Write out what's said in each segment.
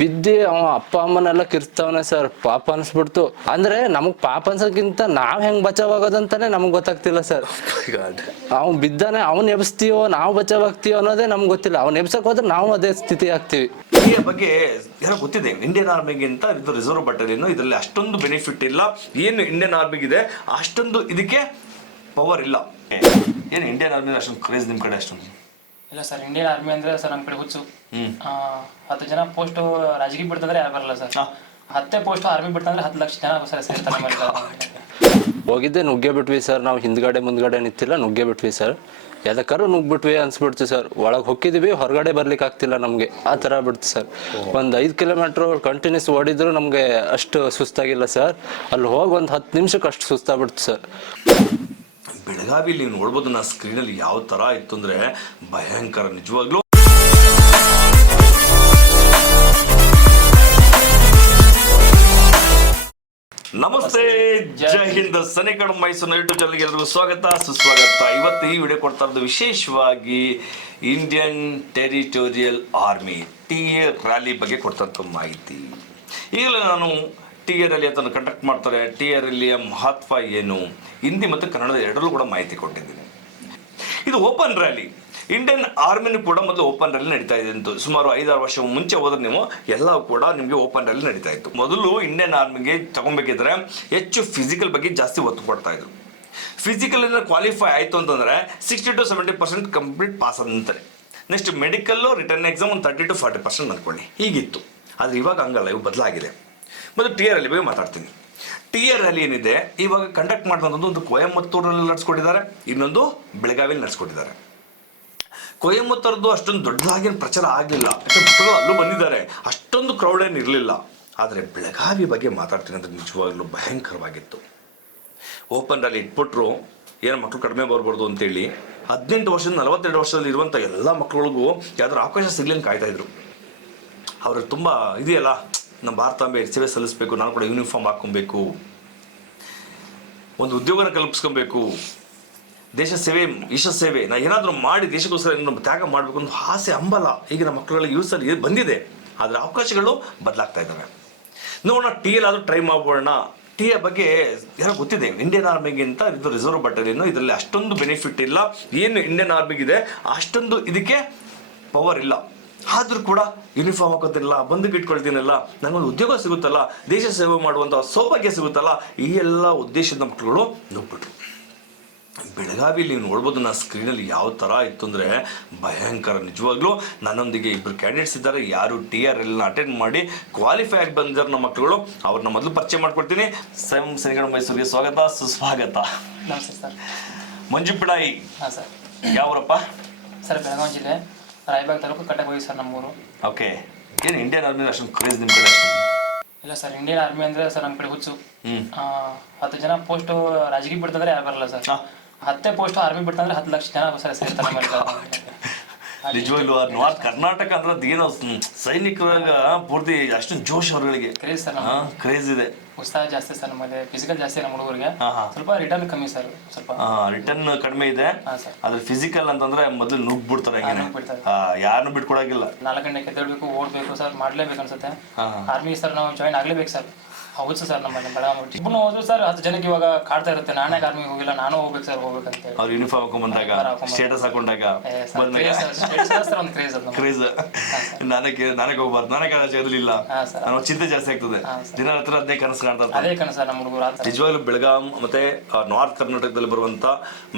ಬಿದ್ದಿ ಅವ ಅಪ್ಪ ಅಮ್ಮನೆಲ್ಲ ಕಿರ್ಸ್ತವನೆ ಸರ್, ಪಾಪ ಅನ್ಸ್ಬಿಡ್ತು. ಅಂದ್ರೆ ನಮಗ್ ಪಾಪ ಅನ್ಸೋಕ್ಕಿಂತ ನಾವ್ ಹೆಂಗ್ ಬಚಾವಾಗೋದಂತಾನೆ ನಮಗ್ ಗೊತ್ತಾಗ್ತಿಲ್ಲ ಸರ್. ಅವ್ನ್ ಬಿದ್ದಾನೆ, ಅವ್ನ್ ಎಬ್ಸ್ತೀವೋ ನಾವು ಬಚಾವಾಗ್ತೀವೋ ಅನ್ನೋದೇ ನಮ್ಗೆ ಗೊತ್ತಿಲ್ಲ. ಅವ್ನ್ ಎಬ್ಸಕ್ ಹೋದ್ರೆ ನಾವು ಅದೇ ಸ್ಥಿತಿ ಆಗ್ತೀವಿ. ಈ ಬಗ್ಗೆ ಯಾರೋ ಗೊತ್ತಿದೆ, ಇಂಡಿಯನ್ ಆರ್ಮಿಗಿಂತ ಇದು ರಿಸರ್ವ್ ಬಟಾಲಿಯನ್, ಇದರಲ್ಲಿ ಅಷ್ಟೊಂದು ಬೆನಿಫಿಟ್ ಇಲ್ಲ. ಏನು ಇಂಡಿಯನ್ ಆರ್ಮಿಗಿದೆ ಅಷ್ಟೊಂದು ಇದಕ್ಕೆ ಪವರ್ ಇಲ್ಲ. ಏನು ಇಂಡಿಯನ್ ಆರ್ಮಿ ಅಷ್ಟೊಂದು ಕ್ರೇಜ್ ನಿಮ್ಮ ಕಡೆ ಅಷ್ಟೊಂದು ಇಲ್ಲ ಸರ್. ಇಂಡಿಯನ್ ಆರ್ಮಿ ಅಂದ್ರೆ ಸರ್ ನಮ್ಮ ಕಡೆ ಹುಚ್ಚು. 10 ಜನ ಪೋಸ್ಟ್ ರಾಜಕೀಯ ಬಿಡ್ತಂದ್ರೆ ಯಾರು ಬರಲ್ಲ ಸರ್. 10 ಪೋಸ್ಟ್ ಆರ್ಮಿ ಬಿಡ್ತಂದ್ರೆ 10 ಲಕ್ಷ ಜನ ಸರ್ ಸೇರ್ತಾರೆ. ಹೋಗಿದ್ದೆ ನುಗ್ಗೆ ಬಿಟ್ವಿ ಸರ್. ನಾವು ಹಿಂದ್ಗಡೆ ಮುಂದ್ಗಡೆ ನಿಂತಿಲ್ಲ, ನುಗ್ಗೆ ಬಿಟ್ವಿ ಸರ್. ಎದಕ್ಕಾರು ನುಗ್ಬಿಟ್ವಿ ಅನ್ಸ್ಬಿಡ್ತು ಸರ್. ಒಳಗೆ ಹೊಕ್ಕಿದ್ವಿ, ಹೊರಗಡೆ ಬರ್ಲಿಕ್ಕೆ ಆಗ್ತಿಲ್ಲ ನಮ್ಗೆ, ಆ ತರ ಬಿಡ್ತು ಸರ್. ಒಂದ್ 5 ಕಿಲೋಮೀಟರ್ ಕಂಟಿನ್ಯೂಸ್ ಓಡಿದ್ರು ನಮ್ಗೆ ಅಷ್ಟು ಸುಸ್ತಾಗಿಲ್ಲ ಸರ್. ಅಲ್ಲಿ ಹೋಗಿ ಒಂದು 10 ನಿಮಿಷಕ್ಕೆ ಅಷ್ಟು ಸುಸ್ತಾಗ್ಬಿಡ್ತು ಸರ್. ಬೆಳಗಾವಿಲಿ ನೀವು ನೋಡ್ಬೋದು, ನಾ ಸ್ಕ್ರೀನಲ್ಲಿ ಯಾವ ತರ ಇತ್ತು ಅಂದ್ರೆ ಭಯಂಕರ, ನಿಜವಾಗ್ಲೂ. ನಮಸ್ತೆ, ಜೈ ಹಿಂದ್. ಸನಿಕಡ್ ಮೈಸೂರು ಯೂಟ್ಯೂಬ್ ಚಾನಲ್ಗೆ ಎಲ್ಲರಿಗೂ ಸ್ವಾಗತ ಸುಸ್ವಾಗತ. ಇವತ್ತು ಈ ವಿಡಿಯೋ ಕೊಡ್ತಾ ಇರೋದು ವಿಶೇಷವಾಗಿ Indian territorial army TA rally ಬಗ್ಗೆ ಕೊಡ್ತಂಥ ಮಾಹಿತಿ. ಈಗಲೇ ನಾನು TA ರ್ಯಾಲಿ ಅಂತ ಕಂಡಕ್ಟ್ ಮಾಡ್ತಾರೆ, TA ರ್ಯಾಲಿಯ ಮಹತ್ವ ಏನು, ಹಿಂದಿ ಮತ್ತು ಕನ್ನಡದ ಎರಡರಲ್ಲೂ ಕೂಡ ಮಾಹಿತಿ ಕೊಟ್ಟಿದ್ದೀನಿ. ಇದು ಓಪನ್ ರ್ಯಾಲಿ. ಇಂಡಿಯನ್ ಆರ್ಮಿನೂ ಕೂಡ ಮೊದಲು ಓಪನ್ ರ್ಯಾಲಿ ನಡೀತಾ ಇದೆ ಅಂತ. ಸುಮಾರು 5-6 ವರ್ಷ ಮುಂಚೆ ಹೋದ್ರೆ ನೀವು ಎಲ್ಲ ಕೂಡ ನಿಮಗೆ ಓಪನ್ ರ್ಯಾಲಿ ನಡೀತಾ ಇತ್ತು. ಮೊದಲು ಇಂಡಿಯನ್ ಆರ್ಮಿಗೆ ತಗೊಬೇಕಿದ್ರೆ ಹೆಚ್ಚು ಫಿಸಿಕಲ್ ಬಗ್ಗೆ ಜಾಸ್ತಿ ಒತ್ತು ಕೊಡ್ತಾ ಇದ್ರು. ಫಿಸಿಕಲ್ ಕ್ವಾಲಿಫೈ ಆಯಿತು ಅಂತಂದರೆ 60 to 70% ಕಂಪ್ಲೀಟ್ ಪಾಸ್ ಅಂತಾರೆ. ನೆಕ್ಸ್ಟ್ ಮೆಡಿಕಲ್ಲು ರಿಟರ್ನ್ ಎಕ್ಸಾಮ್ ಒಂದು 30 to 40% ಅಂದ್ಕೊಳ್ಳಿ, ಹೀಗಿತ್ತು. ಆದರೆ ಇವಾಗ ಹಂಗಲ್ಲ, ಇವು ಬದಲಾಗಿದೆ. ಮತ್ತು TA ರ್ಯಾಲಿ ಬಗ್ಗೆ ಮಾತಾಡ್ತೀನಿ. TA ರ್ಯಾಲಿ ಏನಿದೆ ಇವಾಗ ಕಂಡಕ್ಟ್ ಮಾಡ್ತಂಥದ್ದು ಒಂದು ಕೊಯಮತ್ತೂರಲ್ಲಿ ನಡೆಸ್ಕೊಟ್ಟಿದ್ದಾರೆ, ಇನ್ನೊಂದು ಬೆಳಗಾವಿಯಲ್ಲಿ ನಡೆಸ್ಕೊಟ್ಟಿದ್ದಾರೆ. ಕೊಯಮತ್ತೂರದ್ದು ಅಷ್ಟೊಂದು ದೊಡ್ಡದಾಗಿ ಪ್ರಚಾರ ಆಗಲಿಲ್ಲ, ಯಾಕಂದ್ರೆ ಅಲ್ಲೂ ಬಂದಿದ್ದಾರೆ, ಅಷ್ಟೊಂದು ಕ್ರೌಡ್ ಏನು ಇರಲಿಲ್ಲ. ಆದರೆ ಬೆಳಗಾವಿ ಬಗ್ಗೆ ಮಾತಾಡ್ತೀನಿ ಅಂದರೆ ನಿಜವಾಗ್ಲೂ ಭಯಂಕರವಾಗಿತ್ತು. ಓಪನ್ ರ್ಯಾಲಿ ಇಟ್ಬಿಟ್ರು, ಏನು ಮಕ್ಕಳು ಕಡಿಮೆ ಬರ್ಬಾರ್ದು ಅಂತೇಳಿ 18 ವರ್ಷದಿಂದ 42 ವರ್ಷದಲ್ಲಿ ಇರುವಂಥ ಎಲ್ಲ ಮಕ್ಕಳಿಗೂ ಯಾವ್ದಾದ್ರು ಅವಕಾಶ ಸಿಗ್ಲಿಕ್ಕೆ ಕಾಯ್ತಾಯಿದ್ರು. ಅವ್ರಿಗೆ ತುಂಬ ಇದೆಯಲ್ಲ, ನಮ್ಮ ಭಾರತಾಂಬೆ ಸೇವೆ ಸಲ್ಲಿಸಬೇಕು, ನಾನು ಕೂಡ ಯೂನಿಫಾರ್ಮ್ ಹಾಕ್ಕೊಬೇಕು, ಒಂದು ಉದ್ಯೋಗನ ಕಲ್ಪಿಸ್ಕೊಬೇಕು, ದೇಶ ಸೇವೆ ಈಶ ಸೇವೆ, ನಾ ಏನಾದರೂ ಮಾಡಿ ದೇಶಕ್ಕೋಸ್ಕರ ನಮ್ಮ ತ್ಯಾಗ ಮಾಡಬೇಕು ಅನ್ನೋ ಆಸೆ ಹಂಬಲ ಈಗಿನ ಮಕ್ಕಳೆಲ್ಲ ಯೂಸಲ್ಲಿ ಬಂದಿದೆ. ಆದರೆ ಅವಕಾಶಗಳು ಬದಲಾಗ್ತಾ ಇದ್ದಾವೆ. ನೋಡೋಣ, TA ಆದರೂ ಟ್ರೈ ಮಾಡ್ಬೋಣ. TA ಬಗ್ಗೆ ಯಾರೋ ಗೊತ್ತಿದೆ, ಇಂಡಿಯನ್ ಆರ್ಮಿಗಿಂತ ಇದು ರಿಸರ್ವ್ ಬಟಾಲಿಯನ್, ಇದರಲ್ಲಿ ಅಷ್ಟೊಂದು ಬೆನಿಫಿಟ್ ಇಲ್ಲ. ಏನು ಇಂಡಿಯನ್ ಆರ್ಮಿಗಿದೆ ಅಷ್ಟೊಂದು ಇದಕ್ಕೆ ಪವರ್ ಇಲ್ಲ. ಆದರೂ ಕೂಡ ಯೂನಿಫಾರ್ಮ್ ಹಾಕೋತಿಲ್ಲ, ಬಂದೂಕು ಇಟ್ಕೊಳ್ತೀನಲ್ಲ, ನನಗೊಂದು ಉದ್ಯೋಗ ಸಿಗುತ್ತಲ್ಲ, ದೇಶ ಸೇವೆ ಮಾಡುವಂಥ ಸೌಭಾಗ್ಯ ಸಿಗುತ್ತಲ್ಲ, ಈ ಎಲ್ಲ ಉದ್ದೇಶದ ಮಕ್ಕಳುಗಳು ನುಗ್ಬಿಟ್ರು. ಬೆಳಗಾವಿಲಿ ನೀವು ನೋಡ್ಬೋದು, ನಾ ಸ್ಕ್ರೀನಲ್ಲಿ ಯಾವ ಥರ ಇತ್ತು ಅಂದರೆ ಭಯಂಕರ, ನಿಜವಾಗ್ಲೂ. ನನ್ನೊಂದಿಗೆ 2 ಕ್ಯಾಂಡಿಡೇಟ್ಸ್ ಇದ್ದಾರೆ, ಯಾರು TA ರ್ಯಾಲಿನ ಅಟೆಂಡ್ ಮಾಡಿ ಕ್ವಾಲಿಫೈ ಆಗಿ ಬಂದಿದ್ದಾರೆ ನಮ್ಮ ಮಕ್ಕಳುಗಳು. ಅವ್ರನ್ನ ಮೊದಲು ಪರಿಚಯ ಮಾಡ್ಕೊಡ್ತೀನಿ. ಸನಿಕಡ್ ಮೈಸೂರಿಗೆ ಸ್ವಾಗತ ಸುಸ್ವಾಗತ. ನಮಸ್ತೆ ಸರ್. ಮಂಜು ಪಿಡಾಯಿ. ಹಾಂ ಸರ್. ಯಾವೂರಪ್ಪ? ಸರ್ ಬೆಳಗಾವಿ ಜಿಲ್ಲೆ ರಾಯಬಾಗ್ ತಾಲೂಕು ಕಟ್ಟಕೋಗಿ ಸರ್ ನಮ್ಮೂರು. ಓಕೆ. ಏನು ಇಂಡಿಯನ್ ಆರ್ಮಿ ಅಷ್ಟೊಂದು ಕ್ರೇಜ್ ನಿಮ್ಮ ಕಡೆ ಅಷ್ಟೊಂದು ಇಲ್ಲ ಸರ್. ಇಂಡಿಯನ್ ಆರ್ಮಿ ಅಂದ್ರೆ ಸರ್ ನಮ್ಮ ಕಡೆ ಹುಚ್ಚು. 10 ಜನ ಪೋಸ್ಟ್ ರಾಜಕೀಯ ಬಿಡ್ತಂದ್ರೆ ಯಾರು ಬರಲ್ಲ ಸರ್. 10 ಪೋಸ್ಟ್ ಆರ್ಮಿ ಬಿಡ್ತಂದ್ರೆ 10 ಲಕ್ಷ ಜನ ಸರ್ ಸೇರ್ತಾರೆ. ನಿಜವಾಗ್ಲೂ ನಾರ್ತ್ ಕರ್ನಾಟಕ ಅಂದ್ರೆ ಏನೋ ಸೈನಿಕರಾಗ ಪೂರ್ತಿ ಅಷ್ಟೊಂದು ಜೋಶ್ ಅವ್ರಗಳಿಗೆ ಕ್ರೇಜ್ ಸರ್. ಕ್ರೇಜ್ ಇದೆ, ಉತ್ಸಾಹ ಜಾಸ್ತಿ ಸರ್. ನಮ್ಮಲ್ಲಿ ಫಿಸಿಕಲ್ ಜಾಸ್ತಿ ನಮ್ಮ ಹುಡುಗರಿಗೆ, ಸ್ವಲ್ಪ ರಿಟರ್ನ್ ಕಮ್ಮಿ ಸರ್. ಸ್ವಲ್ಪ ರಿಟರ್ನ್ ಕಡಿಮೆ ಇದೆ. ಆದ್ರೆ ಫಿಸಿಕಲ್ ಅಂತಂದ್ರೆ ಮೊದಲು ನುಗ್ಬಿಡ್ತಾರೆ, ಯಾರನ್ನು ಬಿಟ್ಕೊಡಂಗಿಲ್ಲ. 4 ಗಂಟೆಗೆ ಎದ್ದೇಳ್ಬೇಕು, ಓಡ್ಬೇಕು ಸರ್, ಮಾಡ್ಲೇಬೇಕು ಅನ್ಸುತ್ತೆ. ಆರ್ಮಿ ಸರ್ ನಾವು ಜಾಯಿನ್ ಆಗ್ಲೇಬೇಕು ಸರ್. ಹೌದು ಸರ್. ನಮ್ಮಲ್ಲಿ ಬೆಳಗಾವಿ ಇಬ್ಬರು ಹೋದ್ರು ಸರ್. 10 ಜನಕ್ಕೆ ಇವಾಗ ಕಾಡ್ತಾ ಇರುತ್ತೆ, ನಾನೇ ಆರ್ಮಿಗೆ ಹೋಗಿಲ್ಲ, ನಾನು ಹೋಗ್ಬೇಕು ಸರ್, ಹೋಗ್ಬೇಕಂತ ಹೇಳಿ. ಅವ್ರು ಯೂನಿಫಾರ್ಮ್ ಹಾಕೊಂಡ್ ಬಂದಾಗ, ಸ್ಟೇಟಸ್ ಹಾಕೊಂಡಾಗ ಕ್ರೇಜ್, ನನಗೆ ಹೋಗ್ಬಾರ್ದು, ನನಗೆ ಆ ಜಾಗದಲ್ಲಿ ಇಲ್ಲ, ನಾನು ಚಿಂತೆ ಜಾಸ್ತಿ ಆಗ್ತದೆ. ದಿನ ಹತ್ರ ಅದೇ ಕನಸು ಕಾಣ್ತಾ ಅದೇ ಕನಸ ನಮ್ಮ ಹುಡುಗರು. ನಿಜವಾಗ್ಲೂ ಬೆಳಗಾಂ ಮತ್ತೆ ನಾರ್ತ್ ಕರ್ನಾಟಕದಲ್ಲಿ ಬರುವಂತ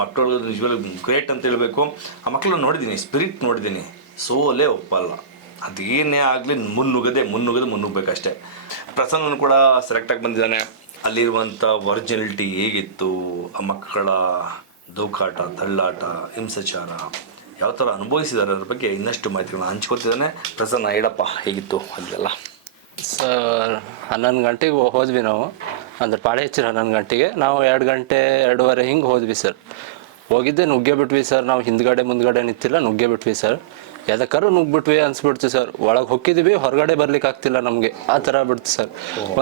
ಮಕ್ಕಳು ನಿಜವಾಗ್ಲೂ ಗ್ರೇಟ್ ಅಂತ ಹೇಳ್ಬೇಕು. ಆ ಮಕ್ಕಳನ್ನ ನೋಡಿದ್ದೀನಿ, ಸ್ಪಿರಿಟ್ ನೋಡಿದ್ದೀನಿ, ಸೋಲೇ ಒಪ್ಪಲ್ಲ. ಅದೇನೇ ಆಗಲಿ ಮುನ್ನುಗ್ಗಬೇಕಷ್ಟೇ. ಪ್ರಸನ್ನ ಕೂಡ ಸೆಲೆಕ್ಟಾಗಿ ಬಂದಿದ್ದಾನೆ. ಅಲ್ಲಿರುವಂಥ ಒರಿಜಿನಲಿಟಿ ಹೇಗಿತ್ತು, ಆ ಮಕ್ಕಳ ದೂಕಾಟ, ತಳ್ಳಾಟ, ಹಿಂಸಾಚಾರ ಯಾವ ಥರ ಅನುಭವಿಸಿದ್ದಾರೆ ಅದ್ರ ಬಗ್ಗೆ ಇನ್ನಷ್ಟು ಮಾಹಿತಿಗಳನ್ನ ಹಂಚ್ಕೊತಿದ್ದಾನೆ. ಪ್ರಸನ್ನ, ಹೇಳಪ್ಪ ಹೇಗಿತ್ತು ಅಲ್ಲೆಲ್ಲ? ಸರ್ 11 ಗಂಟೆಗೆ ಹೋದ್ವಿ ನಾವು. ಅಂದ್ರೆ ಪಾಳೆ ಹೆಚ್ಚಿರ 11 ಗಂಟೆಗೆ, ನಾವು 2 ಗಂಟೆ 2:15 ಹಿಂಗೆ ಹೋದ್ವಿ ಸರ್. ಹೋಗಿದ್ದೆ ನುಗ್ಗೆ ಬಿಟ್ವಿ ಸರ್. ನಾವು ಹಿಂದ್ಗಡೆ ಮುಂದ್ಗಡೆ ನಿಂತಿಲ್ಲ, ನುಗ್ಗೆ ಬಿಟ್ವಿ ಸರ್. ಎದಕ್ಕಾರು ನುಗ್ಬಿಟ್ವಿ ಅನ್ಸ್ಬಿಡ್ತು ಸರ್. ಒಳಗೆ ಹೊಕ್ಕಿದೀವಿ, ಹೊರಗಡೆ ಬರ್ಲಿಕ್ಕೆ ಆಗ್ತಿಲ್ಲ ನಮಗೆ, ಆ ಥರ ಬಿಡ್ತು ಸರ್.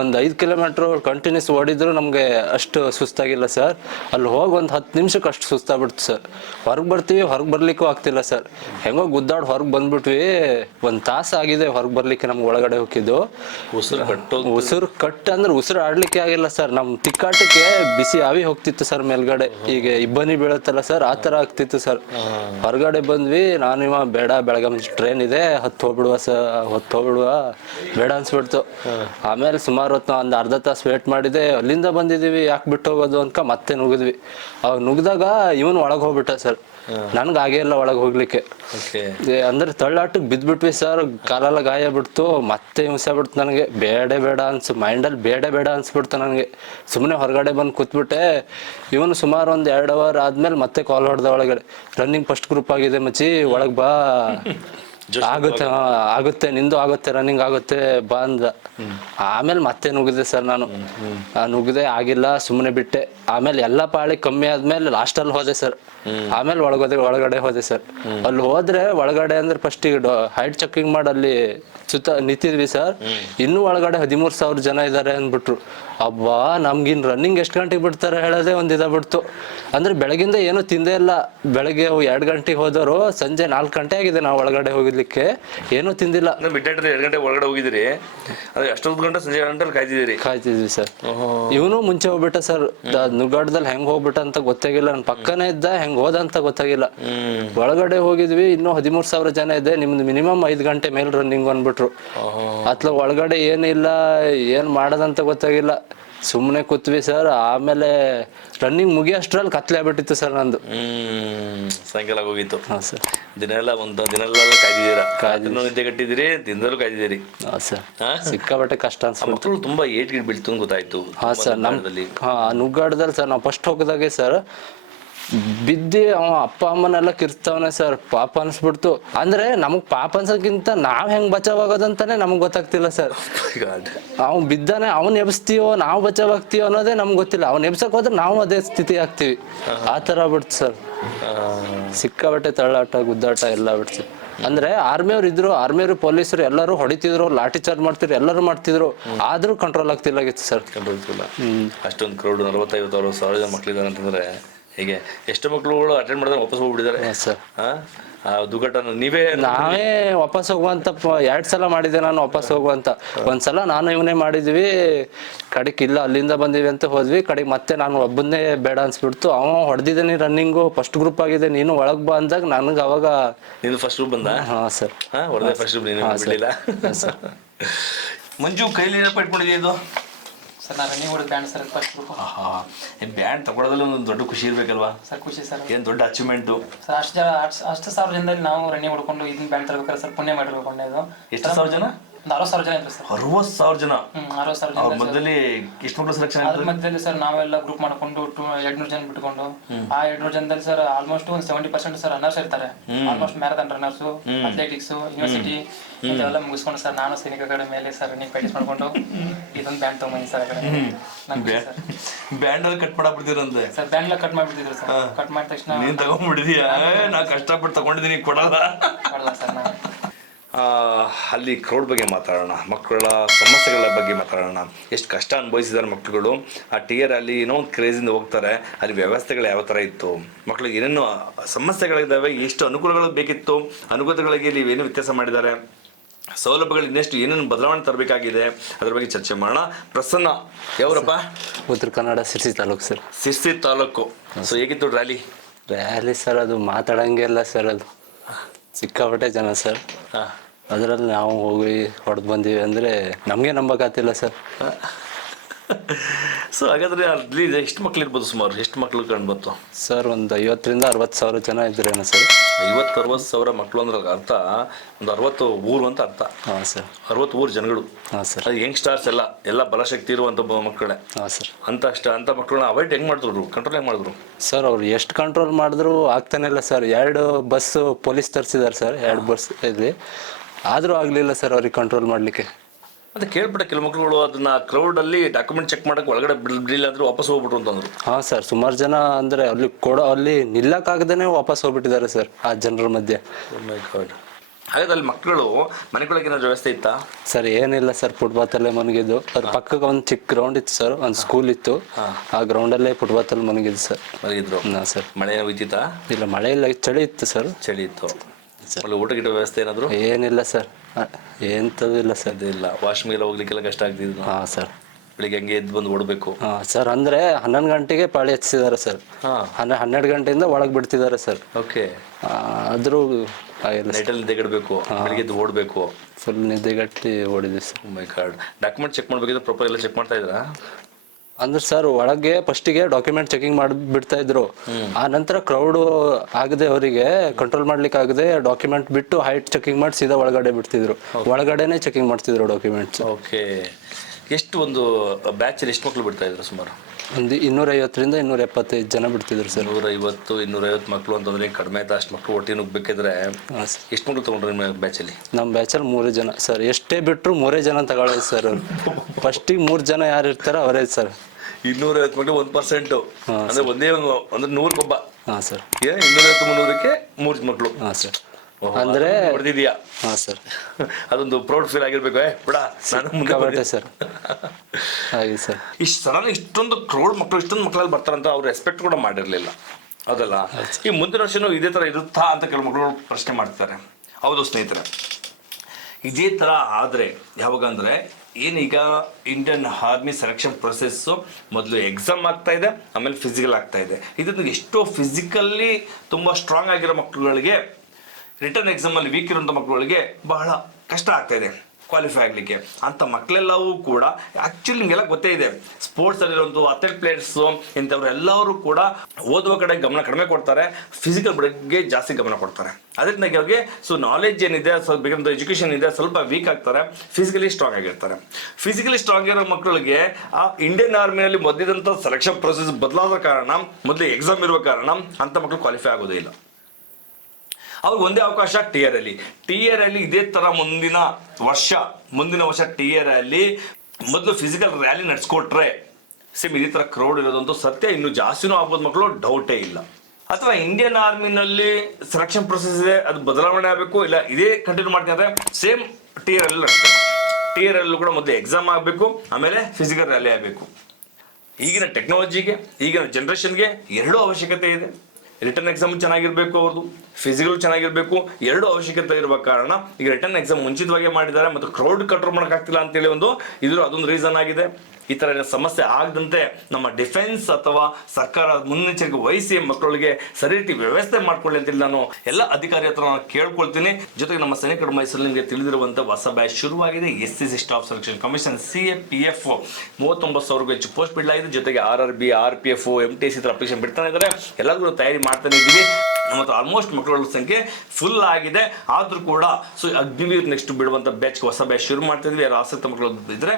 ಒಂದು 5 ಕಿಲೋಮೀಟ್ರ್ ಕಂಟಿನ್ಯೂಸ್ ಓಡಿದ್ರು ನಮಗೆ ಅಷ್ಟು ಸುಸ್ತಾಗಿಲ್ಲ ಸರ್. ಅಲ್ಲಿ ಹೋಗಿ ಒಂದು 10 ನಿಮಿಷಕ್ಕೆ ಅಷ್ಟು ಸುಸ್ತಾಗ್ಬಿಡ್ತು ಸರ್. ಹೊರಗೆ ಬರ್ತೀವಿ, ಹೊರಗೆ ಬರ್ಲಿಕ್ಕೂ ಆಗ್ತಿಲ್ಲ ಸರ್. ಹೆಂಗೋ ಗುದ್ದಾಡ್ ಹೊರಗೆ ಬಂದ್ಬಿಟ್ವಿ. 1 ತಾಸು ಆಗಿದೆ ಹೊರಗೆ ಬರ್ಲಿಕ್ಕೆ ನಮ್ಗೆ ಒಳಗಡೆ ಹೋಗಿದ್ದು. ಉಸಿರು ಕಟ್ ಅಂದ್ರೆ ಉಸಿರು ಆಡ್ಲಿಕ್ಕೆ ಆಗಿಲ್ಲ ಸರ್. ನಮ್ಮ ತಿಕ್ಕಾಟಕ್ಕೆ ಬಿಸಿ ಆವಿ ಹೋಗ್ತಿತ್ತು ಸರ್ ಮೇಲ್ಗಡೆ. ಈಗ ಇಬ್ಬನಿ ಬೀಳುತ್ತಲ್ಲ ಸರ್, ಆ ಥರ ಆಗ್ತಿತ್ತು ಸರ್. ಹೊರಗಡೆ ಬಂದ್ವಿ, ನಾನು ಇವ ಬೇಡ, ಬೆಳಗ್ಗೆ ಟ್ರೈನ್ ಇದೆ, ಹೊತ್ತೋಗ್ಬಿಡುವ ಬೇಡ ಅನ್ಸ್ಬಿಡ್ತು. ಆಮೇಲೆ ಸುಮಾರು ಹೊತ್ತು ಒಂದು ಅರ್ಧ ತಾಸು ವೇಟ್ ಮಾಡಿದೆ. ಅಲ್ಲಿಂದ ಬಂದಿದ್ದೀವಿ, ಯಾಕೆ ಬಿಟ್ಟು ಹೋಗೋದು ಅನ್ಕ ಮತ್ತೆ ನುಗ್ಗಿದ್ವಿ. ಅವಾಗ ನುಗ್ಗಿದಾಗ ಇವನು ಒಳಗೆ ಹೋಗ್ಬಿಟ್ಟ ಸರ್. ನನ್ಗೆ ಆಗೇ ಇಲ್ಲ ಒಳಗೆ ಹೋಗ್ಲಿಕ್ಕೆ. ಅಂದ್ರೆ ತಳ್ಳಾಟಕ್ಕೆ ಬಿದ್ಬಿಟ್ವಿ ಸರ್. ಕಾಲೆಲ್ಲ ಗಾಯ ಬಿಡ್ತು, ಮತ್ತೆ ಹಿಂಸೆ ಬಿಡ್ತು ನನಗೆ. ಬೇಡ ಮೈಂಡಲ್ಲಿ ಬೇಡ ಅನ್ಸ್ಬಿಡ್ತು ನನಗೆ. ಸುಮ್ಮನೆ ಹೊರಗಡೆ ಬಂದು ಕೂತ್ಬಿಟ್ಟೆ. ಇವನು ಸುಮಾರು ಒಂದು 2 ಅವರ್ ಆದ್ಮೇಲೆ ಮತ್ತೆ ಕಾಲ್ ಹೊಡೆದ ಒಳಗಡೆ. ರನ್ನಿಂಗ್ ಫಸ್ಟ್ ಗ್ರೂಪ್ ಆಗಿದೆ ಮಚ್ಚಿ, ಒಳಗೆ ಬಾ, ಆಗುತ್ತೆ ನಿಂದು ಆಗುತ್ತೆ, ರನ್ನಿಂಗ್ ಆಗುತ್ತೆ ಬಾ ಅಂದ. ಆಮೇಲೆ ಮತ್ತೆ ನುಗ್ಗಿದೆ ಸರ್. ನಾನು ನುಗ್ಗಿದೆ, ಆಗಿಲ್ಲ, ಸುಮ್ಮನೆ ಬಿಟ್ಟೆ. ಆಮೇಲೆ ಎಲ್ಲ ಪಾಳಿ ಕಮ್ಮಿ ಆದ್ಮೇಲೆ ಲಾಸ್ಟಲ್ಲಿ ಹೋದೆ ಸರ್. ಆಮೇಲೆ ಒಳಗಡೆ ಹೋದೆ ಸರ್. ಅಲ್ಲಿ ಹೋದ್ರೆ ಒಳಗಡೆ ಅಂದ್ರೆ ಫಸ್ಟ್ ಈಗ ಹೈಟ್ ಚೆಕಿಂಗ್ ಮಾಡಿ ಅಲ್ಲಿ ಸುತ್ತ ನಿಂತಿದ್ವಿ ಸರ್. ಇನ್ನೂ ಒಳಗಡೆ 13,000 ಜನ ಇದ್ದಾರೆ ಅಂದ್ಬಿಟ್ರು. ಅಬ್ಬಾ, ನಮ್ಗಿನ್ ರನ್ನಿಂಗ್ ಎಷ್ಟು ಗಂಟೆಗೆ ಬಿಡ್ತಾರೆ ಹೇಳೋದೇ ಒಂದು ಇದಾಗ್ಬಿಡ್ತು. ಅಂದ್ರೆ ಬೆಳಗಿಂದ ಏನೂ ತಿಂದೇ ಇಲ್ಲ. ಬೆಳಗ್ಗೆ 2 ಗಂಟೆಗೆ ಹೋದವರು ಸಂಜೆ 4 ಗಂಟೆ ಆಗಿದೆ ನಾವು ಒಳಗಡೆ ಹೋಗಿರ್ಲಿಕ್ಕೆ, ಏನೂ ತಿಂದಿಲ್ಲ. ಮಿಡ್ ನೈಟ್ 2 ಗಂಟೆ ಒಳಗಡೆ ಹೋಗಿದ್ದೀರಿ, ಅದೇ ಅಷ್ಟೊಂದು ಗಂಟೆ ಸಂಜೆ 2 ಗಂಟೆ ಕಾಯ್ತಿದ್ವಿ ಸರ್. ಇವನು ಮುಂಚೆ ಹೋಗ್ಬಿಟ್ಟ ಸರ್. ನುಗ್ಗಾಟದಲ್ಲಿ ಹೆಂಗ್ ಹೋಗ್ಬಿಟ್ಟ ಅಂತ ಗೊತ್ತಾಗಿಲ್ಲ. ನನ್ ಪಕ್ಕನೇ ಇದ್ದ, ಹೆಂಗ್ ಹೋದ ಅಂತ ಗೊತ್ತಾಗಿಲ್ಲ. ಒಳಗಡೆ ಹೋಗಿದ್ವಿ, ಇನ್ನೂ 13,000 ಜನ ಇದೆ, ನಿಮ್ದು ಮಿನಿಮಮ್ 5 ಗಂಟೆ ಮೇಲೆ ರನ್ನಿಂಗ್ ಅಂದ್ಬಿಟ್ರು. ಅತ್ಲ ಒಳಗಡೆ ಏನಿಲ್ಲ, ಏನ್ ಮಾಡೋದಂತ ಗೊತ್ತಾಗಿಲ್ಲ. ಸುಮ್ಮನೆ ಕೂತ್ವಿ ಸರ್. ಆಮೇಲೆ ರನ್ನಿಂಗ್ ಮುಗಿಯೋಷ್ಟ್ರಲ್ಲಿ ಕತ್ಲೆ ಆಗ್ಬಿಟ್ಟಿತ್ತು ಸರ್ ನಂದು. ಸಾಯಂಕಾಲ ಹೋಗಿತ್ತು. ಹಾಂ ಸರ್. ದಿನೆಲ್ಲ ಕಾಯ್ದಿದ್ದೀರಾ? ನಿದ್ದೆ ಕಟ್ಟಿದ್ದೀರಿ, ದಿನದಲ್ಲೂ ಕಾಯ್ದಿದ್ದೀರಿ. ಹಾಂ ಸರ್. ಸಿಕ್ಕಾಬಟ್ಟೆ ಕಷ್ಟ ಅನ್ಸ್ಬಿಟ್ಟು. ಮಕ್ಕಳು ತುಂಬಾ ಏಟ್ ಗಿಟ್ ಬೀಳ್ತು ಗೊತ್ತಾಯ್ತು. ಹಾಂ ಸರ್. ನುಗ್ಗಾಡ್ದಲ್ಲಿ ಸರ್ ನಾವು ಫಸ್ಟ್ ಹೋಗಿದಾಗೆ ಸರ್ ಬಿದ್ದಿ ಅವ ಅಪ್ಪ ಅಮ್ಮನೆಲ್ಲ ಕಿರ್ಸ್ತವನೆ ಸರ್. ಪಾಪ ಅನ್ಸ್ಬಿಡ್ತು. ಅಂದ್ರೆ ನಮಗ್ ಪಾಪ ಅನ್ಸೋಕ್ಕಿಂತ ನಾವ್ ಹೆಂಗ್ ಬಚಾವಾಗೋದಂತಾನೆ ನಮಗ್ ಗೊತ್ತಾಗ್ತಿಲ್ಲ ಸರ್. ಅವ್ನ್ ಬಿದ್ದಾನೆ, ಅವ್ನ್ ಎಬ್ಸ್ತೀವೋ ನಾವು ಬಚಾವಾಗ್ತೀವೋ ಅನ್ನೋದೇ ನಮ್ಗೆ ಗೊತ್ತಿಲ್ಲ. ಅವ್ನ್ ಎಬ್ಸಕ್ ಹೋದ್ರೆ ನಾವು ಅದೇ ಸ್ಥಿತಿ ಆಗ್ತೀವಿ. ಆ ತರ ಬಿಡ್ತು ಸರ್. ಸಿಕ್ಕಾಬಟ್ಟೆ ತಳ್ಳಾಟ ಗುದ್ದಾಟ ಎಲ್ಲ ಬಿಡ್ತು. ಅಂದ್ರೆ ಆರ್ಮಿಯವ್ರು ಇದ್ರು, ಆರ್ಮಿಯವರು ಪೊಲೀಸರು ಎಲ್ಲರೂ ಹೊಡಿತಿದ್ರು, ಲಾಠಿ ಚಾರ್ಜ್ ಮಾಡ್ತಿದ್ರು, ಎಲ್ಲರೂ ಮಾಡ್ತಿದ್ರು. ಆದ್ರೂ ಕಂಟ್ರೋಲ್ ಆಗ್ತಿಲ್ಲಾಗಿತ್ತು ಸರ್. ಅಷ್ಟೊಂದು ಕ್ರೌಡ್ 40,000-50,000 ಜನ ಮಕ್ಳಿದ್ದಾರೆ ಅಂತಂದ್ರೆ ಹೀಗೆ ಎಷ್ಟು ಮಕ್ಳುಗಳು ಅಟೆಂಡ್ ಮಾಡಿದ್ರೆ ವಾಪಸ್ ಹೋಗ್ಬಿಟ್ಟಿದ್ದಾರೆ ಸರ್. ದುಘಟನ ನಾವೇ ವಾಪಸ್ ಹೋಗುವಂತ 2 ಸಲ ಮಾಡಿದ್ದೆ ನಾನು ವಾಪಸ್ ಹೋಗುವಂತ. ಒಂದ್ಸಲ ನಾನು ಇವನೇ ಮಾಡಿದ್ವಿ, ಕಡೆಗೆ ಇಲ್ಲ ಅಲ್ಲಿಂದ ಬಂದಿವಿ ಅಂತ ಹೋದ್ವಿ. ಕಡೆಗೆ ಮತ್ತೆ ನಾನು ಒಬ್ಬನ್ನೇ ಬೇಡ ಅನ್ಸ್ಬಿಡ್ತು. ಅವ ಹೊಡೆದಿದ್ದೇನೆ ರನ್ನಿಂಗು, ಫಸ್ಟ್ ಗ್ರೂಪ್ ಆಗಿದೆ, ನೀನು ಒಳಗ್ ಬಾ ಅಂದಾಗ ನನಗೆ ಅವಾಗ ನೀನು ಫಸ್ಟ್ ಗ್ರೂಪ್ ಬಂದ. ಹಾ ಸರ್. ಹೊಡೆದ ಫಸ್ಟ್ ಗ್ರೂಪ್ ನೀನು ಬಿಡಲಿಲ್ಲ. ಮಂಜು ಕೈಲಿ ಏನಪ್ಪ ಇಟ್ಕೊಂಡಿದ್ಯಾ ಇದು? ಸರ್ ನಾನು ರನ್ನಿಂಗ್ ಹೊಡೆದು band sir first group. Band ತಗೊಳ್ಳೋದ್ರಲ್ಲಿ ಒಂದು ದೊಡ್ಡ ಖುಷಿ ಇರ್ಬೇಕಲ್ವಾ ಸರ್? ಖುಷಿ ಸರ್. ಏನು ದೊಡ್ಡ ಅಚೀವ್ಮೆಂಟು ಸರ್. ಅಷ್ಟು ಸಾವಿರ ಜನದಲ್ಲಿ ನಾವು ರನ್ನಿಂಗ್ ಹೊಡ್ಕೊಂಡು ಇದನ್ನ ಬ್ಯಾಂಡ್ ತಗೋಬೇಕಾದ್ರೆ ಸರ್ ಪುಣ್ಯ ಮಾಡಿರ್ಬೇಕು. ಒಳ್ಳೆಯದು. ಎಷ್ಟು ಸಾವಿರ ಜನ? ಒಂದು 60,000 ಜನ ಇದ್ರು ಸರ್. 60,000 ಜನ? 60,000 ಜನ. ಮಧ್ಯದಲ್ಲಿ ಎಷ್ಟು ಮಕ್ಕಳು ಸೆಲೆಕ್ಷನ್? ಅದ್ರ ಮಧ್ಯದಲ್ಲಿ ಸರ್ ನಾವೆಲ್ಲ ಗ್ರೂಪ್ ಮಾಡ್ಕೊಂಡು 200 ಜನ ಬಿಟ್ಕೊಂಡು, ಆ 200 ಜನದಲ್ಲಿ ಸರ್ ಆಲ್ಮೋಸ್ಟ್ ಒಂದು 70% ಸರ್ ರನ್ನರ್ಸ್ ಇರ್ತಾರೆ. ಆಲ್ಮೋಸ್ಟ್ ಮ್ಯಾರಥಾನ್ ರನ್ನರ್ಸು, ಅಥ್ಲೆಟಿಕ್ಸ್, ಯೂನಿವರ್ಸಿಟಿ ಇಂಥವೆಲ್ಲ ಮುಗಿಸ್ಕೊಂಡು ಸರ್ ನಾನು ಸೈನಿಕ ಕಡೆ ಮೇಲೆ ಸರ್ ರನ್ನಿಂಗ್ ಪ್ರಾಕ್ಟೀಸ್ ಮಾಡ್ಕೊಂಡು ಇದೊಂದು ಬ್ಯಾಂಡ್ ತಗೊಂಬಂದಿ ಸರ್. ಬ್ಯಾಂಡ್ ಅಲ್ಲಿ ಕಟ್ ಮಾಡಾಕ್ಬಿಡ್ತೀರಂತೆ ಸರ್. ಬ್ಯಾಂಡ್ ಎಲ್ಲ ಕಟ್ ಮಾಡ್ಬಿಟ್ಟಿದ್ರು ಸರ್. ಕಟ್ ಮಾಡಿದ ತಕ್ಷಣ ನೀನ್ ತಗೊಂಡ್ಬಿಟ್ಟಿದೀಯಾ? ನಾ ಕಷ್ಟಪಟ್ಟು ತಗೊಂಡಿದ್ದೀನಿ, ಕೊಡಲ್ಲ ಸರ್. ನಾನು ಅಲ್ಲಿ ಕ್ರೌಡ್ ಬಗ್ಗೆ ಮಾತಾಡೋಣ, ಮಕ್ಕಳ ಸಮಸ್ಯೆಗಳ ಬಗ್ಗೆ ಮಾತಾಡೋಣ. ಎಷ್ಟು ಕಷ್ಟ ಅನುಭವಿಸಿದ್ದಾರೆ ಮಕ್ಕಳುಗಳು. ಆ ಟಿಯರ್ ಅಲ್ಲಿ ಏನೋ ಒಂದು ಕ್ರೇಜಿಂದ ಹೋಗ್ತಾರೆ. ಅಲ್ಲಿ ವ್ಯವಸ್ಥೆಗಳು ಯಾವ ಥರ ಇತ್ತು, ಮಕ್ಕಳಿಗೆ ಏನೇನು ಸಮಸ್ಯೆಗಳಿದ್ದಾವೆ, ಎಷ್ಟು ಅನುಕೂಲಗಳು ಬೇಕಿತ್ತು, ಅನುಕೂಲಗಳಿಗೆ ಇಲ್ಲಿ ಏನು ವ್ಯತ್ಯಾಸ ಮಾಡಿದ್ದಾರೆ, ಸೌಲಭ್ಯಗಳು ಇನ್ನೆಷ್ಟು ಏನೇನು ಬದಲಾವಣೆ ತರಬೇಕಾಗಿದೆ, ಅದ್ರ ಬಗ್ಗೆ ಚರ್ಚೆ ಮಾಡೋಣ. ಪ್ರಸನ್ನ ಯಾವರಪ್ಪ? ಉತ್ತರ ಕನ್ನಡ, ಸಿರ್ಸಿ ತಾಲೂಕು ಸರ್. ಸಿರ್ಸಿ ತಾಲೂಕು. ಸೊ ಹೇಗಿತ್ತು ರ್ಯಾಲಿ? ಸರ್ ಅದು ಮಾತಾಡಂಗೆ ಇಲ್ಲ ಸರ್. ಅದು ಸಿಕ್ಕಾಪಟ್ಟೆ ಜನ ಸರ್. ಅದರಲ್ಲಿ ನಾವು ಹೋಗಿ ಹೊಡೆದು ಬಂದೀವಿ ಅಂದರೆ ನಮಗೆ ನಂಬಕ್ಕಾಗ್ತಿಲ್ಲ ಸರ್. ಸೊ ಹಾಗಾದ್ರೆ ಅಲ್ಲಿ ಎಷ್ಟು ಮಕ್ಳು ಇರ್ಬೋದು? ಸುಮಾರು ಎಷ್ಟು ಮಕ್ಳು ಕಂಡು ಬಂತು ಸರ್? ಒಂದು 50,000-60,000 ಜನ ಇದ್ರೇನು ಸರ್? 50,000-60,000 ಮಕ್ಕಳು ಅಂದ್ರೆ ಅರ್ಥ ಒಂದು 60 ಊರು ಅಂತ ಅರ್ಥ. ಹಾಂ ಸರ್. 60 ಊರು ಜನಗಳು. ಹಾಂ ಸರ್. ಅದು ಯಂಗ್ಸ್ಟಾರ್ಸ್ ಎಲ್ಲ ಬಲಶಕ್ತಿ ಇರುವಂಥ ಮಕ್ಕಳೇ. ಹಾಂ ಸರ್. ಅಂತ ಮಕ್ಕಳನ್ನ ಅವಾಯ್ಡ್ ಹೆಂಗೆ ಮಾಡಿದ್ರು, ಕಂಟ್ರೋಲ್ ಹೆಂಗೆ ಮಾಡಿದ್ರು ಸರ್? ಅವ್ರು ಎಷ್ಟು ಕಂಟ್ರೋಲ್ ಮಾಡಿದ್ರು ಆಗ್ತಾನೆ ಇಲ್ಲ ಸರ್. 2 ಬಸ್ಸು ಪೊಲೀಸ್ ತರಿಸಿದ್ದಾರೆ ಸರ್, 2 ಬಸ್ ಇಲ್ಲಿ, ಆದರೂ ಆಗಲಿಲ್ಲ ಸರ್ ಅವ್ರಿಗೆ ಕಂಟ್ರೋಲ್ ಮಾಡಲಿಕ್ಕೆ. ಅದು ಕೇಳ್ಬಿಟ್ಟೆ ಕೆಲವು ಮಕ್ಕಳುಗಳು ಅದನ್ನ ಕ್ರೌಡಲ್ಲಿ ಡಾಕ್ಯುಮೆಂಟ್ ಚೆಕ್ ಮಾಡಕ್ಕೆ ಒಳಗಡೆ ಬಿಡಲಿಲ್ಲ ಅಂದ್ರೆ ವಾಪಸ್ ಹೋಗ್ಬಿಟ್ರು ಅಂತಂದ್ರು. ಹಾಂ ಸರ್. ಸುಮಾರು ಜನ ಅಂದರೆ ಅಲ್ಲಿ ನಿಲ್ಲಕ್ಕಾಗದೇ ವಾಪಸ್ ಹೋಗ್ಬಿಟ್ಟಿದ್ದಾರೆ ಸರ್ ಆ ಜನರ ಮಧ್ಯೆ. ಹಾಗಾದ್ರೆ ಅಲ್ಲಿ ಮಕ್ಕಳು ಮನೆಗಳಿಗೆ ಏನಾದ್ರು ವ್ಯವಸ್ಥೆ ಇತ್ತಾ? ಸರ್ ಏನಿಲ್ಲ ಸರ್, ಫುಟ್ಬಾತಲ್ಲೇ ಮನಗಿದ್ದು. ಅದ್ರ ಪಕ್ಕಕ್ಕೆ ಒಂದು ಚಿಕ್ಕ ಗ್ರೌಂಡ್ ಇತ್ತು ಸರ್, ಒಂದು ಸ್ಕೂಲ್ ಇತ್ತು, ಆ ಗ್ರೌಂಡಲ್ಲೇ ಫುಟ್ಬಾತಲ್ಲಿ ಮನಗಿದ್ದು ಸರ್. ಮಲಗಿದ್ರು? ಹಾಂ ಸರ್. ಮಳೆ ಉಯ್ತಿತ್ತಾ? ಇಲ್ಲ, ಮಳೆ ಇಲ್ಲ, ಚಳಿ ಇತ್ತು ಸರ್. ಚಳಿ ಇತ್ತು. ಅಲ್ಲಿ ಊಟ ಗಿಟ ವ್ಯವಸ್ಥೆ ಏನಾದ್ರು? ಏನಿಲ್ಲ ಸರ್, ಎಂಥದ್ದು ಇಲ್ಲ ಸರ್. ಅದಿಲ್ಲ. ವಾಶ್ರೂಮಿಗೆಲ್ಲ ಹೋಗ್ಲಿಕ್ಕೆಲ್ಲ ಕಷ್ಟ ಆಗ್ತಿದ್ದು? ಹಾಂ ಸರ್. ಬೆಳಿಗ್ಗೆ ಹಂಗೆ ಎದ್ದು ಬಂದು ಓಡಬೇಕು? ಹಾಂ ಸರ್, ಅಂದರೆ 11 ಗಂಟೆಗೆ ಪಾಳಿ ಹಚ್ಚಿದ್ದಾರೆ ಸರ್. 12 ಗಂಟೆಯಿಂದ ಒಳಗೆ ಬಿಡ್ತಿದ್ದಾರೆ ಸರ್. ಓಕೆ. ಆದರೂ ಆಗಿಲ್ಲ. ನೈಟಲ್ಲಿ ನಿದ್ದೆಗಿಡಬೇಕು, ಬೆಳಿಗ್ಗೆ ಎದ್ದು ಓಡಬೇಕು. ಫುಲ್ ನಿದ್ದೆಗಟ್ಟಿ ಓಡಿದ್ವಿ sir. My card document check ಮಾಡಬೇಕಿದ್ರೆ ಪ್ರಾಪರ್ ಎಲ್ಲ ಚೆಕ್ ಮಾಡ್ತಾ ಇದ್ರಾ? ಅಂದ್ರೆ ಸರ್, ಒಳಗೆ ಫಸ್ಟಿಗೆ ಡಾಕ್ಯುಮೆಂಟ್ ಚೆಕಿಂಗ್ ಮಾಡಿ ಬಿಡ್ತಾ ಇದ್ರು. ಆ ನಂತರ ಕ್ರೌಡ್ ಆಗದೆ ಅವರಿಗೆ ಕಂಟ್ರೋಲ್ ಮಾಡ್ಲಿಕ್ಕೆ ಆಗದೆ ಡಾಕ್ಯುಮೆಂಟ್ ಬಿಟ್ಟು ಹೈಟ್ ಚೆಕಿಂಗ್ ಮಾಡಿ ಸೀದಾ ಒಳಗಡೆ ಬಿಡ್ತಿದ್ರು. ಒಳಗಡೆನೆ ಚೆಕಿಂಗ್ ಮಾಡ್ತಿದ್ರು ಡಾಕ್ಯುಮೆಂಟ್ಸ್. ಓಕೆ. ಎಷ್ಟು ಒಂದು ಬ್ಯಾಚಲ್ಲಿ ಎಷ್ಟು ಮಕ್ಕಳು ಬಿಡ್ತಾ ಇದ್ರು ಸುಮಾರು? ಒಂದು 250ರಿಂದ 275 ಜನ ಬಿಡ್ತಿದ್ರು ಸರ್. 150, 250 ಮಕ್ಕಳು ಅಂತಂದ್ರೆ ಕಡಿಮೆ ಆಯ್ತು. ಅಷ್ಟು ಮಕ್ಕಳು ಒಟ್ಟಿಗೆ ನುಗ್ಬೇಕಿದ್ರೆ ಎಷ್ಟು ಮಕ್ಕಳು ತೊಗೊಂಡ್ರು ನಿಮ್ಮ ಬ್ಯಾಚಲ್ಲಿ? ನಮ್ಮ ಬ್ಯಾಚಲ್ಲಿ 3 ಜನ ಸರ್. ಎಷ್ಟೇ ಬಿಟ್ಟರು 3 ಜನ ತಗೊಳ್ಳೋದು ಸರ್. ಫಸ್ಟಿಗೆ 3 ಜನ ಯಾರು ಇರ್ತಾರೋ ಅವರೇ ಸರ್. 250 ಮಕ್ಕಳು 1%. ಅಂದ್ರೆ ಒಂದೇ ಅಂದ್ರೆ 100 ಹಾಂ ಸರ್. 250, 300ಕ್ಕೆ 3 ಮಕ್ಕಳು. ಹಾಂ ಸರ್. ಅಂದ್ರೆ ಹೊಡೆದಿದ್ಯಾ? ಹಾಂ ಸರ್. ಅದೊಂದು ಪ್ರೌಡ್ ಫೀಲ್ ಆಗಿರ್ಬೇಕು. ಬಿಡ ನಾನು ಮುಂದೆ ಸರ್. ಹಾಗೆ ಸರ್. ಇಷ್ಟು ಸಡನ್ ಇಷ್ಟೊಂದು ಕ್ರೌಡ್ ಮಕ್ಕಳು ಇಷ್ಟೊಂದು ಮಕ್ಕಳಲ್ಲಿ ಬರ್ತಾರಂತ ಅವ್ರು ಎಕ್ಸ್ಪೆಕ್ಟ್ ಕೂಡ ಮಾಡಿರಲಿಲ್ಲ. ಹೌದಲ್ಲ? ಈ ಮುಂದಿನ ವರ್ಷನೂ ಇದೇ ಥರ ಇರುತ್ತಾ ಅಂತ ಕೆಲವು ಮಕ್ಕಳು ಪ್ರಶ್ನೆ ಮಾಡ್ತಾರೆ. ಹೌದು ಸ್ನೇಹಿತರೆ, ಇದೇ ಥರ ಆದರೆ ಯಾವಾಗ ಅಂದರೆ ಏನೀಗ ಇಂಡಿಯನ್ ಆರ್ಮಿ ಸೆಲೆಕ್ಷನ್ ಪ್ರೊಸೆಸ್ಸು ಮೊದಲು ಎಕ್ಸಾಮ್ ಆಗ್ತಾ ಇದೆ, ಆಮೇಲೆ ಫಿಸಿಕಲ್ ಆಗ್ತಾ ಇದೆ. ಇದನ್ನು ಎಷ್ಟೋ ಫಿಸಿಕಲ್ಲಿ ತುಂಬ ಸ್ಟ್ರಾಂಗ್ ಆಗಿರೋ ಮಕ್ಕಳುಗಳಿಗೆ ರಿಟರ್ನ್ ಎಕ್ಸಾಮಲ್ಲಿ ವೀಕ್ ಇರೋಂಥ ಮಕ್ಕಳುಗಳಿಗೆ ಬಹಳ ಕಷ್ಟ ಆಗ್ತಾ ಇದೆ ಕ್ವಾಲಿಫೈ ಆಗಲಿಕ್ಕೆ. ಅಂಥ ಮಕ್ಕಳೆಲ್ಲವೂ ಕೂಡ ಆ್ಯಕ್ಚುಲಿ ನಿಮಗೆಲ್ಲ ಗೊತ್ತೇ ಇದೆ, ಸ್ಪೋರ್ಟ್ಸಲ್ಲಿರುವಂಥ ಅಥ್ಲೆಟ್ ಪ್ಲೇಯರ್ಸು ಇಂಥವ್ರೆಲ್ಲರೂ ಕೂಡ ಓದುವ ಕಡೆ ಗಮನ ಕಡಿಮೆ ಕೊಡ್ತಾರೆ, ಫಿಸಿಕಲ್ ಬಗ್ಗೆ ಜಾಸ್ತಿ ಗಮನ ಕೊಡ್ತಾರೆ. ಅದರಿಂದಾಗಿ ಅವ್ರಿಗೆ ನಾಲೆಡ್ಜ್ ಏನಿದೆ, ಸ್ವಲ್ಪ ಬೇಕಂತ ಎಜುಕೇಷನ್ ಇದೆ, ಸ್ವಲ್ಪ ವೀಕ್ ಆಗ್ತಾರೆ, ಫಿಸಿಕಲಿ ಸ್ಟ್ರಾಂಗ್ ಆಗಿರ್ತಾರೆ. ಫಿಸಿಕಲಿ ಸ್ಟ್ರಾಂಗ್ ಇರೋ ಮಕ್ಕಳಿಗೆ ಆ ಇಂಡಿಯನ್ ಆರ್ಮಿಯಲ್ಲಿ ಮೊದಲಿದಂಥ ಸೆಲೆಕ್ಷನ್ ಪ್ರೊಸೆಸ್ ಬದಲಾದ ಕಾರಣ, ಮೊದಲು ಎಕ್ಸಾಮ್ ಇರುವ ಕಾರಣ ಅಂಥ ಮಕ್ಕಳು ಕ್ವಾಲಿಫೈ ಆಗೋದೇ ಇಲ್ಲ. ಅವ್ರಿಗೆ ಒಂದೇ ಅವಕಾಶ TR ಅಲ್ಲಿ ಇದೇ ಥರ ಮುಂದಿನ ವರ್ಷ TR ಅಲ್ಲಿ ಮೊದಲು ಫಿಸಿಕಲ್ ರ್ಯಾಲಿ ನಡೆಸ್ಕೊಟ್ರೆ ಸೇಮ್ ಇದೇ ಥರ ಕ್ರೌಡ್ ಇರೋದಂತೂ ಸತ್ಯ. ಇನ್ನು ಜಾಸ್ತಿನೂ ಆಗ್ಬೋದು ಮಕ್ಕಳು, ಡೌಟೇ ಇಲ್ಲ. ಅಥವಾ ಇಂಡಿಯನ್ ಆರ್ಮಿನಲ್ಲಿ ಸೆಲೆಕ್ಷನ್ ಪ್ರೊಸೆಸ್ ಇದೆ, ಅದು ಬದಲಾವಣೆ ಆಗಬೇಕು, ಇಲ್ಲ ಇದೇ ಕಂಟಿನ್ಯೂ ಮಾಡ್ತಾರೆ ಸೇಮ್ TR ಅಲ್ಲಿ ನಡೆಸ್ತಾರೆ. TR ಅಲ್ಲೂ ಕೂಡ ಮೊದಲು ಎಕ್ಸಾಮ್ ಆಗಬೇಕು, ಆಮೇಲೆ ಫಿಸಿಕಲ್ ರ್ಯಾಲಿ ಆಗಬೇಕು. ಈಗಿನ ಟೆಕ್ನಾಲಜಿಗೆ, ಈಗಿನ ಜನ್ರೇಷನ್ಗೆ ಎರಡೂ ಅವಶ್ಯಕತೆ ಇದೆ. ರಿಟರ್ನ್ ಎಕ್ಸಾಮ್ ಚೆನ್ನಾಗಿರ್ಬೇಕು, ಅವ್ರದ್ದು ಫಿಸಿಕಲ್ ಚೆನ್ನಾಗಿರ್ಬೇಕು, ಎರಡು ಅವಶ್ಯಕತೆ ಇರುವ ಕಾರಣ ಈಗ ರಿಟರ್ನ್ ಎಕ್ಸಾಮ್ ಮುಂಚಿತವಾಗಿ ಮಾಡಿದ್ದಾರೆ ಮತ್ತು ಕ್ರೌಡ್ ಕಂಟ್ರೋಲ್ ಮಾಡೋಕ್ಕಾಗ್ತಿಲ್ಲ ಅಂತೇಳಿ ಅದೊಂದು ರೀಸನ್ ಆಗಿದೆ. ಈ ಥರ ಸಮಸ್ಯೆ ಆಗದಂತೆ ನಮ್ಮ ಡಿಫೆನ್ಸ್ ಅಥವಾ ಸರ್ಕಾರ ಮುನ್ನೆಚ್ಚರಿಕೆ ವಹಿಸಿ ಮಕ್ಕಳಿಗೆ ಸರಿ ರೀತಿ ವ್ಯವಸ್ಥೆ ಮಾಡ್ಕೊಳ್ಳಿ ಅಂತೇಳಿ ನಾನು ಎಲ್ಲ ಅಧಿಕಾರಿ ಹತ್ರ ನಾನು ಕೇಳ್ಕೊಳ್ತೀನಿ. ಜೊತೆಗೆ ನಮ್ಮ ಸೈನಿಕರ ಮೈಸೂರಲ್ಲಿ ನಿಮಗೆ ತಿಳಿದಿರುವಂಥ ಹೊಸ ಬ್ಯಾಚ್ ಶುರುವಾಗಿದೆ. SCC staff selection commission CAPF 39,000ಗೂ ಹೆಚ್ಚು ಪೋಸ್ಟ್ ಬಿಡಲಾಗಿದೆ. ಜೊತೆಗೆ RRB, RPF, MTC ಅಪ್ಲಿಕೇಶನ್ ಬಿಡ್ತಾನೆ ಇದ್ದಾರೆ. ಎಲ್ಲರಿಗೂ ತಯಾರಿ ಮಾಡ್ತಾನೆ ಇದ್ದೀವಿ. ನಮ್ಮ ಹತ್ರ ಆಲ್ಮೋಸ್ಟ್ ಮಕ್ಕಳ ಸಂಖ್ಯೆ ಫುಲ್ ಆಗಿದೆ. ಆದರೂ ಕೂಡ ಅಗ್ನಿವೀರ್ ನೆಕ್ಸ್ಟ್ ಬಿಡುವಂಥ ಹೊಸ ಬ್ಯಾಚ್ ಶುರು ಮಾಡ್ತಾ ಇದ್ವಿ. ಯಾರು ಆಸಕ್ತ ಮಕ್ಕಳು ಇದ್ರೆ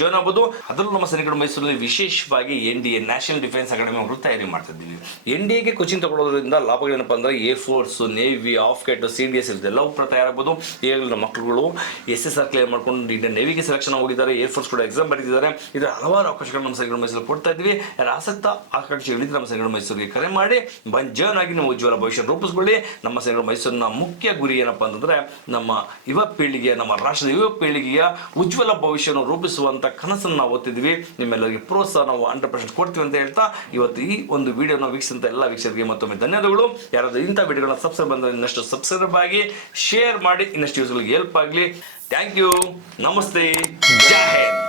ಜಾಯ್ನ್ ಆಗ್ಬೋದು. ಅದರಲ್ಲೂ ನಮ್ಮ ಸೈನಿಕರ ಮೈಸೂರಲ್ಲಿ ವಿಶೇಷವಾಗಿ NDA ನ್ಯಾಷನಲ್ ಡಿಫೆನ್ಸ್ ಅಕಾಡೆಮಿ ಅವರು ತಯಾರಿ ಮಾಡ್ತಾ ಇದ್ದೀವಿ. NDAಗೆ ಕೋಚಿಂಗ್ ತಗೊಳ್ಳೋದ್ರಿಂದ ಲಾಭಗಳೇನಪ್ಪ ಅಂದರೆ ಏರ್ ಫೋರ್ಸ್, ನೇವಿ, ಆಫ್ಕೆಟ್, CDS ಇದೆಲ್ಲವೂ ತಯಾರಾಗ್ಬೋದು. ಈಗಲೂ ನಮ್ಮ ಮಕ್ಕಳುಗಳು SSR ಕ್ಲಿಯರ್ ಮಾಡ್ಕೊಂಡು ಇಂಡಿಯನ್ ನೇವಿಗೆ ಸೆಲೆಕ್ಷನ್ ಹೋಗಿದ್ದಾರೆ, ಏರ್ ಫೋರ್ಸ್ ಕೂಡ ಎಕ್ಸಾಮ್ ಬರೆದಿದ್ದಾರೆ. ಇದರ ಹಲವಾರು ಅವಕಾಶಗಳು ನಮ್ಮ ಸೈನಿಕರ ಮೈಸೂರಲ್ಲಿ ಕೊಡ್ತಾ ಇದ್ವಿ. ಯಾರು ಆಸಕ್ತ ಆಕಾಂಕ್ಷಿಗಳಿದ್ರೆ ನಮ್ಮ ಸೈನಿಕರ ಮೈಸೂರಿಗೆ ಕರೆ ಮಾಡಿ ಜಾಯ್ನ್ ಆಗಿ ನೀವು ಉಜ್ವಲ ಭವಿಷ್ಯ ರೂಪಿಸ್ಕೊಳ್ಳಿ. ನಮ್ಮ ಸೈನಿಕರ ಮೈಸೂರಿನ ಮುಖ್ಯ ಗುರಿ ಏನಪ್ಪಾ ಅಂತಂದ್ರೆ ನಮ್ಮ ಯುವ ಪೀಳಿಗೆಯ, ನಮ್ಮ ರಾಷ್ಟ್ರದ ಯುವ ಪೀಳಿಗೆಯ ಉಜ್ವಲ ಭವಿಷ್ಯವನ್ನು ರೂಪಿಸುವಂತ ಕನಸನ್ನು ನಾವು ಓದ್ತಿದ್ವಿ. ನಿಮ್ಮೆಲ್ಲರಿಗೆ ಪ್ರೋತ್ಸಾಹ ನಾವು 100% ಕೊಡ್ತೀವಿ ಅಂತ ಹೇಳ್ತಾ ಇವತ್ತು ಈ ಒಂದು ವಿಡಿಯೋನ ವೀಕ್ಷಿಸಿದಂತ ಎಲ್ಲ ವೀಕ್ಷಕರಿಗೆ ಮತ್ತೊಮ್ಮೆ ಧನ್ಯವಾದಗಳು. ಯಾರಾದ್ರೂ ಇಂಥ ವಿಡಿಯೋಗಳನ್ನ ಸಬ್ಸ್ಕ್ರೈಬ್ ಬಂದರೆ ಇನ್ನಷ್ಟು ಸಬ್ಸ್ಕ್ರೈಬ್ ಆಗಿ ಶೇರ್ ಮಾಡಿ, ಇನ್ನಷ್ಟು ಯೂಸ್ಗಳಿಗೆ ಹೆಲ್ಪ್ ಆಗಲಿ. Thank you. ನಮಸ್ತೆ. ಜೈ ಹಿಂದ್.